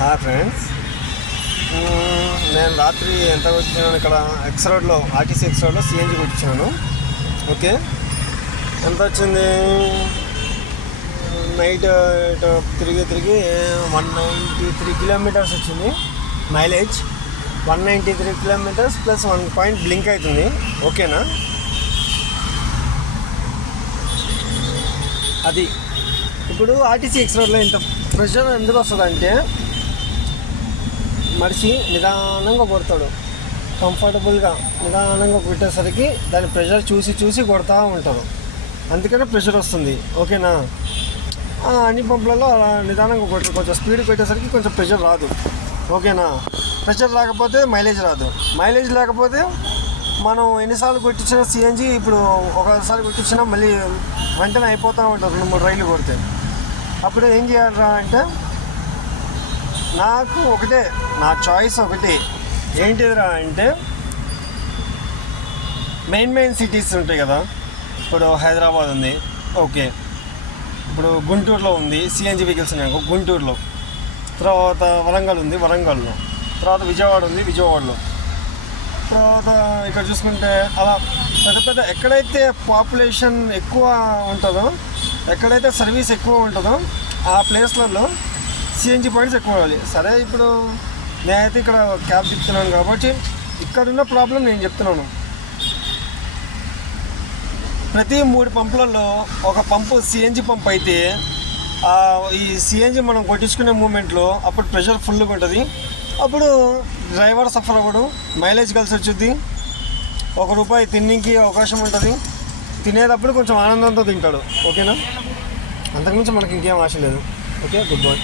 Hi friends, నేను రాత్రి ఎంత కొట్టించాను ఇక్కడ ఎక్స్ రోడ్లో, ఆర్టీసీ ఎక్స్ రోడ్లో సిఎన్జి కొట్టించాను. ఓకే, ఎంత వచ్చింది? నైట్ తిరిగి 193 కిలోమీటర్స్ వచ్చింది mileage. 193 kilometres plus 1 point blink అవుతుంది. ఓకేనా? అది ఇప్పుడు ఆర్టీసీ ఎక్స్ రోడ్లో ఇంత ప్రెషర్ ఎందుకు వస్తుందంటే, మనిషి నిదానంగా కొడతాడు, కంఫర్టబుల్గా నిదానంగా కొట్టేసరికి దాని ప్రెషర్ చూసి కొడతా ఉంటారు, అందుకనే ప్రెషర్ వస్తుంది. ఓకేనా? అన్ని పంపులలో అలా నిదానంగా కొట్టారు, కొంచెం స్పీడ్ కొట్టేసరికి కొంచెం ప్రెషర్ రాదు. ఓకేనా? ప్రెషర్ రాకపోతే మైలేజ్ రాదు, మైలేజ్ లేకపోతే మనం ఎన్నిసార్లు కొట్టించిన సిఎన్జి, ఇప్పుడు ఒకసారి కొట్టించినా మళ్ళీ వెంటనే అయిపోతూ ఉంటారు 2-3 రైళ్ళు కొడితే. అప్పుడు ఏం చేయాలరా అంటే, నాకు ఒకటే, నా చాయిస్ ఒకటి. ఏంటిదిరా అంటే, మెయిన్ సిటీస్ ఉంటాయి కదా, ఇప్పుడు హైదరాబాద్ ఉంది, ఓకే, ఇప్పుడు గుంటూరులో ఉంది సిఎన్జి వెహికల్స్ ఉన్నాయి గుంటూరులో, తర్వాత వరంగల్ ఉంది వరంగల్లో, తర్వాత విజయవాడ ఉంది విజయవాడలో, తర్వాత ఇక్కడ చూసుకుంటే అలా పెద్ద ఎక్కడైతే పాపులేషన్ ఎక్కువ ఉంటుందో, ఎక్కడైతే సర్వీస్ ఎక్కువ ఉంటుందో ఆ ప్లేస్లలో సిఎన్జి పాయింట్స్ ఎక్కువ అవ్వాలి. సరే, ఇప్పుడు నేనైతే ఇక్కడ క్యాబ్ చెప్తున్నాను కాబట్టి ఇక్కడున్న ప్రాబ్లం నేను చెప్తున్నాను. ప్రతి 3 పంపులలో ఒక పంపు సిఎన్జి పంప్ అయితే ఈ సిఎన్జి మనం కొట్టించుకునే మూమెంట్లో అప్పుడు ప్రెషర్ ఫుల్గా ఉంటుంది. అప్పుడు డ్రైవర్ సఫర్ అవ్వడు, మైలేజ్ కలిసి వచ్చుద్ది, ₹1 తిన్నికి అవకాశం ఉంటుంది. తినేటప్పుడు కొంచెం ఆనందంతో తింటాడు. ఓకేనా? అంతకుమించి మనకి ఇంకేం ఆశ లేదు. Okay, good bye.